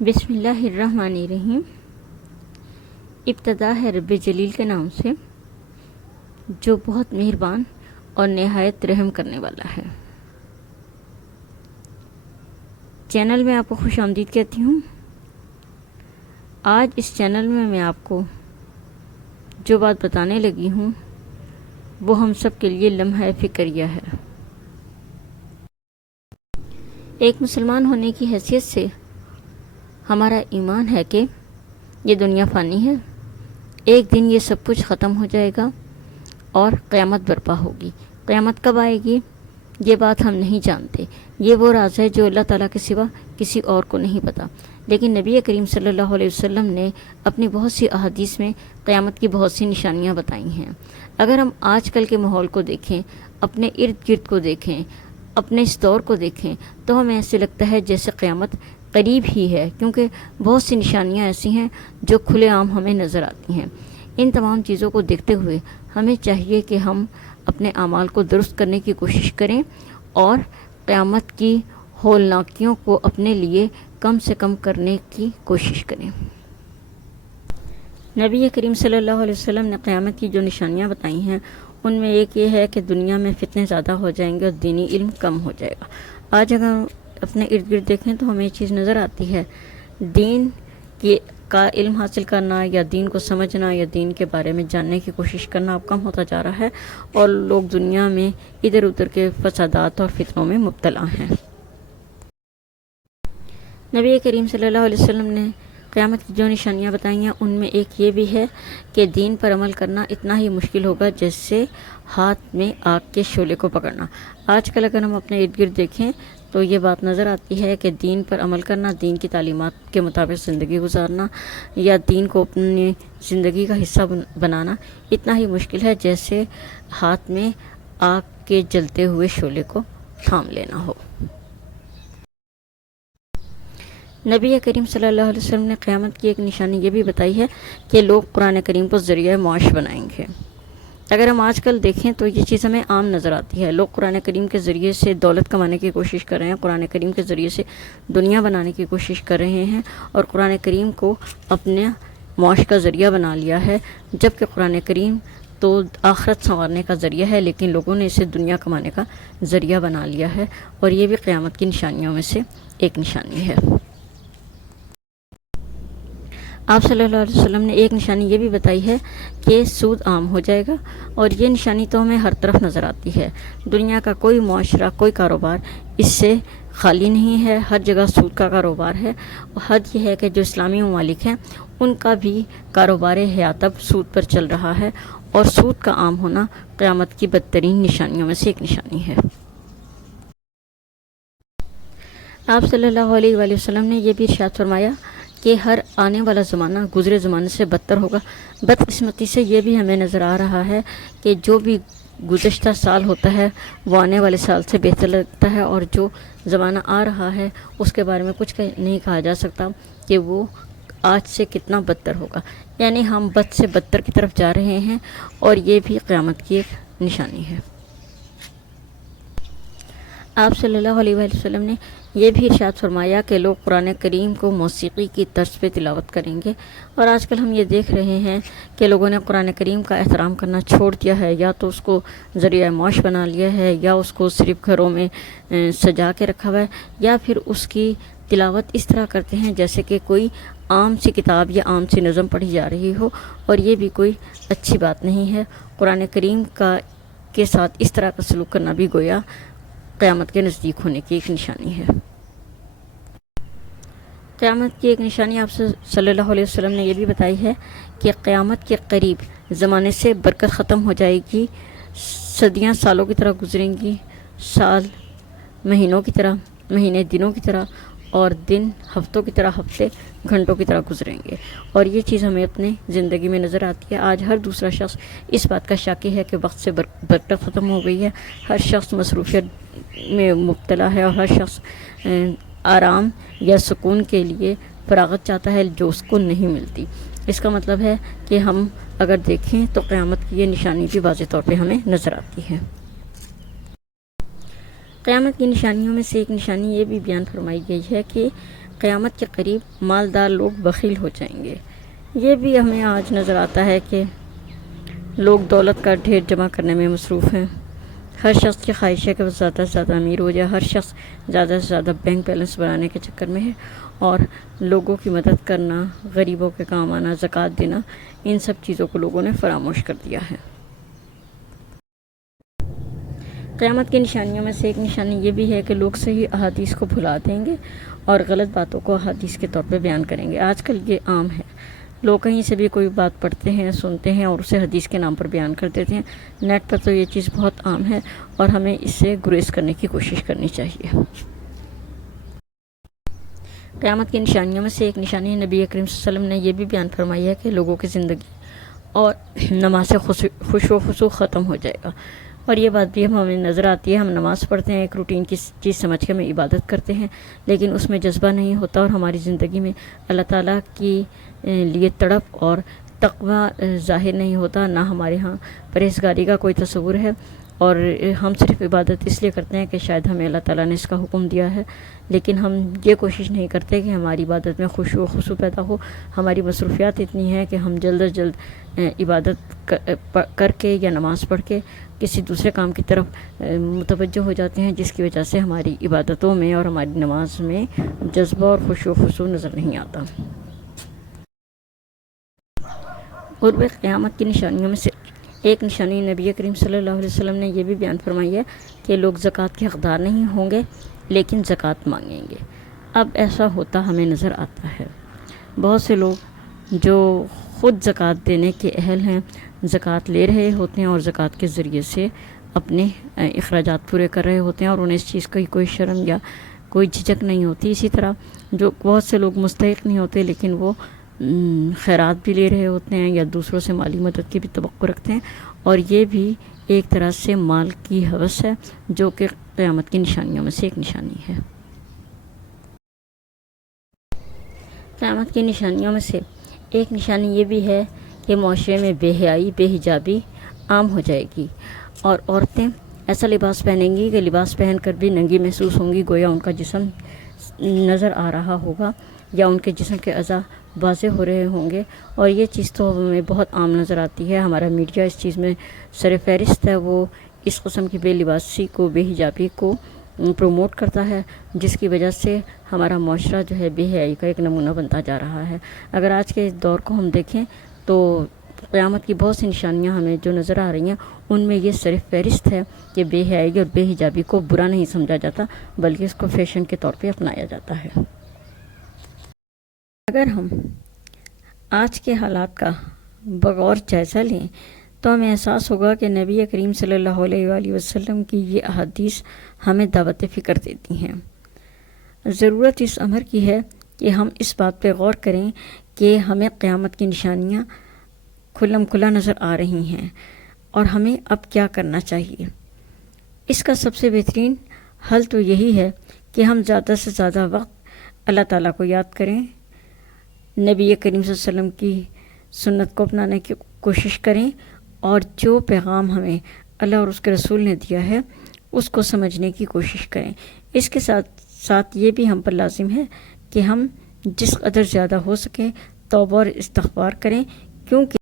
بسم اللہ الرحمن الرحیم۔ ابتدا ہے رب جلیل کے نام سے جو بہت مہربان اور نہایت رحم کرنے والا ہے۔ چینل میں آپ کو خوش آمدید کہتی ہوں۔ آج اس چینل میں آپ کو جو بات بتانے لگی ہوں وہ ہم سب کے لیے لمحہ فکریہ ہے۔ ایک مسلمان ہونے کی حیثیت سے ہمارا ایمان ہے کہ یہ دنیا فانی ہے، ایک دن یہ سب کچھ ختم ہو جائے گا اور قیامت برپا ہوگی۔ قیامت کب آئے گی یہ بات ہم نہیں جانتے، یہ وہ راز ہے جو اللہ تعالیٰ کے سوا کسی اور کو نہیں پتا، لیکن نبی کریم صلی اللہ علیہ وسلم نے اپنی بہت سی احادیث میں قیامت کی بہت سی نشانیاں بتائی ہیں۔ اگر ہم آج کل کے ماحول کو دیکھیں، اپنے ارد گرد کو دیکھیں، اپنے اس دور کو دیکھیں تو ہمیں ایسے لگتا ہے جیسے قیامت قریب ہی ہے، کیونکہ بہت سی نشانیاں ایسی ہیں جو کھلے عام ہمیں نظر آتی ہیں۔ ان تمام چیزوں کو دیکھتے ہوئے ہمیں چاہیے کہ ہم اپنے اعمال کو درست کرنے کی کوشش کریں اور قیامت کی ہولناکیوں کو اپنے لیے کم سے کم کرنے کی کوشش کریں۔ نبی کریم صلی اللہ علیہ وسلم نے قیامت کی جو نشانیاں بتائی ہیں ان میں ایک یہ ہے کہ دنیا میں فتنے زیادہ ہو جائیں گے اور دینی علم کم ہو جائے گا۔ آج اگر اپنے ارد گرد دیکھیں تو ہمیں یہ چیز نظر آتی ہے، دین کا علم حاصل کرنا یا دین کو سمجھنا یا دین کے بارے میں جاننے کی کوشش کرنا اب کم ہوتا جا رہا ہے اور لوگ دنیا میں ادھر ادھر کے فسادات اور فتنوں میں مبتلا ہیں۔ نبی کریم صلی اللہ علیہ وسلم نے قیامت کی جو نشانیاں بتائی ہیں ان میں ایک یہ بھی ہے کہ دین پر عمل کرنا اتنا ہی مشکل ہوگا جیسے ہاتھ میں آگ کے شعلے کو پکڑنا۔ آج کل اگر ہم اپنے ارد گرد دیکھیں تو یہ بات نظر آتی ہے کہ دین پر عمل کرنا، دین کی تعلیمات کے مطابق زندگی گزارنا یا دین کو اپنی زندگی کا حصہ بنانا اتنا ہی مشکل ہے جیسے ہاتھ میں آگ کے جلتے ہوئے شعلے کو تھام لینا ہو۔ نبی کریم صلی اللہ علیہ وسلم نے قیامت کی ایک نشانی یہ بھی بتائی ہے کہ لوگ قرآن کریم کو ذریعہ معاش بنائیں گے۔ اگر ہم آج کل دیکھیں تو یہ چیز ہمیں عام نظر آتی ہے، لوگ قرآن کریم کے ذریعے سے دولت کمانے کی کوشش کر رہے ہیں، قرآن کریم کے ذریعے سے دنیا بنانے کی کوشش کر رہے ہیں اور قرآن کریم کو اپنے معاش کا ذریعہ بنا لیا ہے، جبکہ قرآن کریم تو آخرت سنوارنے کا ذریعہ ہے لیکن لوگوں نے اسے دنیا کمانے کا ذریعہ بنا لیا ہے، اور یہ بھی قیامت کی نشانیوں میں سے ایک نشانی ہے۔ آپ صلی اللہ علیہ وسلم نے ایک نشانی یہ بھی بتائی ہے کہ سود عام ہو جائے گا، اور یہ نشانی تو ہمیں ہر طرف نظر آتی ہے۔ دنیا کا کوئی معاشرہ، کوئی کاروبار اس سے خالی نہیں ہے، ہر جگہ سود کا کاروبار ہے۔ حد یہ ہے کہ جو اسلامی ممالک ہیں ان کا بھی کاروبار حیات اب سود پر چل رہا ہے، اور سود کا عام ہونا قیامت کی بدترین نشانیوں میں سے ایک نشانی ہے۔ آپ صلی اللہ علیہ وآلہ وسلم نے یہ بھی ارشاد فرمایا کہ ہر آنے والا زمانہ گزرے زمانے سے بدتر ہوگا۔ بدقسمتی سے یہ بھی ہمیں نظر آ رہا ہے کہ جو بھی گزشتہ سال ہوتا ہے وہ آنے والے سال سے بہتر لگتا ہے، اور جو زمانہ آ رہا ہے اس کے بارے میں کچھ نہیں کہا جا سکتا کہ وہ آج سے کتنا بدتر ہوگا، یعنی ہم بد سے بدتر کی طرف جا رہے ہیں، اور یہ بھی قیامت کی ایک نشانی ہے۔ آپ صلی اللہ علیہ وآلہ وسلم نے یہ بھی ارشاد فرمایا کہ لوگ قرآن کریم کو موسیقی کی طرز پہ تلاوت کریں گے، اور آج کل ہم یہ دیکھ رہے ہیں کہ لوگوں نے قرآن کریم کا احترام کرنا چھوڑ دیا ہے، یا تو اس کو ذریعہ معاش بنا لیا ہے، یا اس کو صرف گھروں میں سجا کے رکھا ہوا ہے، یا پھر اس کی تلاوت اس طرح کرتے ہیں جیسے کہ کوئی عام سی کتاب یا عام سی نظم پڑھی جا رہی ہو، اور یہ بھی کوئی اچھی بات نہیں ہے۔ قرآن کریم کے ساتھ اس طرح کا سلوک کرنا بھی گویا قیامت کے نزدیک ہونے کی ایک نشانی ہے۔ قیامت کی ایک نشانی آپ صلی اللہ علیہ وسلم نے یہ بھی بتائی ہے کہ قیامت کے قریب زمانے سے برکت ختم ہو جائے گی، صدیاں سالوں کی طرح گزریں گی، سال مہینوں کی طرح، مہینے دنوں کی طرح، اور دن ہفتوں کی طرح، ہفتے گھنٹوں کی طرح گزریں گے، اور یہ چیز ہمیں اپنے زندگی میں نظر آتی ہے۔ آج ہر دوسرا شخص اس بات کا شاکی ہے کہ وقت سے برکت ختم ہو گئی ہے، ہر شخص مصروفیت میں مبتلا ہے، اور ہر شخص آرام یا سکون کے لیے فراغت چاہتا ہے جو اس کو نہیں ملتی۔ اس کا مطلب ہے کہ ہم اگر دیکھیں تو قیامت کی یہ نشانی بھی واضح طور پہ ہمیں نظر آتی ہے۔ قیامت کی نشانیوں میں سے ایک نشانی یہ بھی بیان فرمائی گئی ہے کہ قیامت کے قریب مالدار لوگ بخیل ہو جائیں گے۔ یہ بھی ہمیں آج نظر آتا ہے کہ لوگ دولت کا ڈھیر جمع کرنے میں مصروف ہیں۔ ہر شخص کی خواہش ہے کہ وہ زیادہ سے زیادہ امیر ہو جائے، ہر شخص زیادہ سے زیادہ بینک بیلنس بنانے کے چکر میں ہے، اور لوگوں کی مدد کرنا، غریبوں کے کام آنا، زکوٰۃ دینا، ان سب چیزوں کو لوگوں نے فراموش کر دیا ہے۔ قیامت کی نشانیوں میں سے ایک نشانی یہ بھی ہے کہ لوگ صحیح احادیث کو بھلا دیں گے اور غلط باتوں کو احادیث کے طور پہ بیان کریں گے۔ آج کل یہ عام ہے، لوگ کہیں سے بھی کوئی بات پڑھتے ہیں، سنتے ہیں اور اسے حدیث کے نام پر بیان کر دیتے ہیں۔ نیٹ پر تو یہ چیز بہت عام ہے اور ہمیں اس سے گریز کرنے کی کوشش کرنی چاہیے۔ قیامت کی نشانیوں میں سے ایک نشانی نبی اکرم صلی اللہ علیہ وسلم نے یہ بھی بیان فرمائی ہے کہ لوگوں کی زندگی اور نماز سے خوش و خصوع ختم ہو جائے گا، اور یہ بات بھی ہمیں نظر آتی ہے۔ ہم نماز پڑھتے ہیں، ایک روٹین کی چیز سمجھ کے ہم عبادت کرتے ہیں، لیکن اس میں جذبہ نہیں ہوتا اور ہماری زندگی میں اللہ تعالیٰ کی لیے تڑپ اور تقوی ظاہر نہیں ہوتا، نہ ہمارے ہاں پرہیزگاری کا کوئی تصور ہے، اور ہم صرف عبادت اس لیے کرتے ہیں کہ شاید ہمیں اللہ تعالیٰ نے اس کا حکم دیا ہے، لیکن ہم یہ کوشش نہیں کرتے کہ ہماری عبادت میں خشوع و خضوع پیدا ہو۔ ہماری مصروفیات اتنی ہیں کہ ہم جلد از جلد عبادت کر کے یا نماز پڑھ کے کسی دوسرے کام کی طرف متوجہ ہو جاتے ہیں، جس کی وجہ سے ہماری عبادتوں میں اور ہماری نماز میں جذبہ اور خشوع و خضوع نظر نہیں آتا۔ قرب قیامت کی نشانیوں میں سے ایک نشانی نبی کریم صلی اللہ علیہ وسلم نے یہ بھی بیان فرمائی ہے کہ لوگ زکوٰۃ کے حقدار نہیں ہوں گے لیکن زکوٰۃ مانگیں گے۔ اب ایسا ہوتا ہمیں نظر آتا ہے، بہت سے لوگ جو خود زکوٰۃ دینے کے اہل ہیں زکوٰۃ لے رہے ہوتے ہیں اور زکوٰۃ کے ذریعے سے اپنے اخراجات پورے کر رہے ہوتے ہیں، اور انہیں اس چیز کی کوئی شرم یا کوئی جھجک نہیں ہوتی۔ اسی طرح جو بہت سے لوگ مستحق نہیں ہوتے لیکن وہ خیرات بھی لے رہے ہوتے ہیں یا دوسروں سے مالی مدد کی بھی توقع رکھتے ہیں، اور یہ بھی ایک طرح سے مال کی ہوس ہے، جو کہ قیامت کی نشانیوں میں سے ایک نشانی ہے۔ قیامت کی نشانیوں میں سے ایک نشانی یہ بھی ہے کہ معاشرے میں بے حیائی، بے حجابی عام ہو جائے گی، اور عورتیں ایسا لباس پہنیں گی کہ لباس پہن کر بھی ننگی محسوس ہوں گی، گویا ان کا جسم نظر آ رہا ہوگا یا ان کے جسم کے اعضاء واضح ہو رہے ہوں گے، اور یہ چیز تو ہمیں بہت عام نظر آتی ہے۔ ہمارا میڈیا اس چیز میں سر فہرست ہے، وہ اس قسم کی بے لباسی کو، بے حجابی کو پروموٹ کرتا ہے، جس کی وجہ سے ہمارا معاشرہ جو ہے بے حیائی کا ایک نمونہ بنتا جا رہا ہے۔ اگر آج کے دور کو ہم دیکھیں تو قیامت کی بہت سی نشانیاں ہمیں جو نظر آ رہی ہیں، ان میں یہ سر فہرست ہے کہ بے حیائی اور بے حجابی کو برا نہیں سمجھا جاتا، بلکہ اس کو فیشن کے طور پہ اپنایا جاتا ہے۔ اگر ہم آج کے حالات کا بغور جائزہ لیں تو ہمیں احساس ہوگا کہ نبی کریم صلی اللہ علیہ وآلہ وسلم کی یہ احادیث ہمیں دعوت فکر دیتی ہیں۔ ضرورت اس امر کی ہے کہ ہم اس بات پہ غور کریں کہ ہمیں قیامت کی نشانیاں کھلم کھلا نظر آ رہی ہیں، اور ہمیں اب کیا کرنا چاہیے۔ اس کا سب سے بہترین حل تو یہی ہے کہ ہم زیادہ سے زیادہ وقت اللہ تعالیٰ کو یاد کریں، نبی کریم صلی اللہ علیہ وسلم کی سنت کو اپنانے کی کوشش کریں، اور جو پیغام ہمیں اللہ اور اس کے رسول نے دیا ہے اس کو سمجھنے کی کوشش کریں۔ اس کے ساتھ ساتھ یہ بھی ہم پر لازم ہے کہ ہم جس قدر زیادہ ہو سکے توبہ اور استغفار کریں، کیونکہ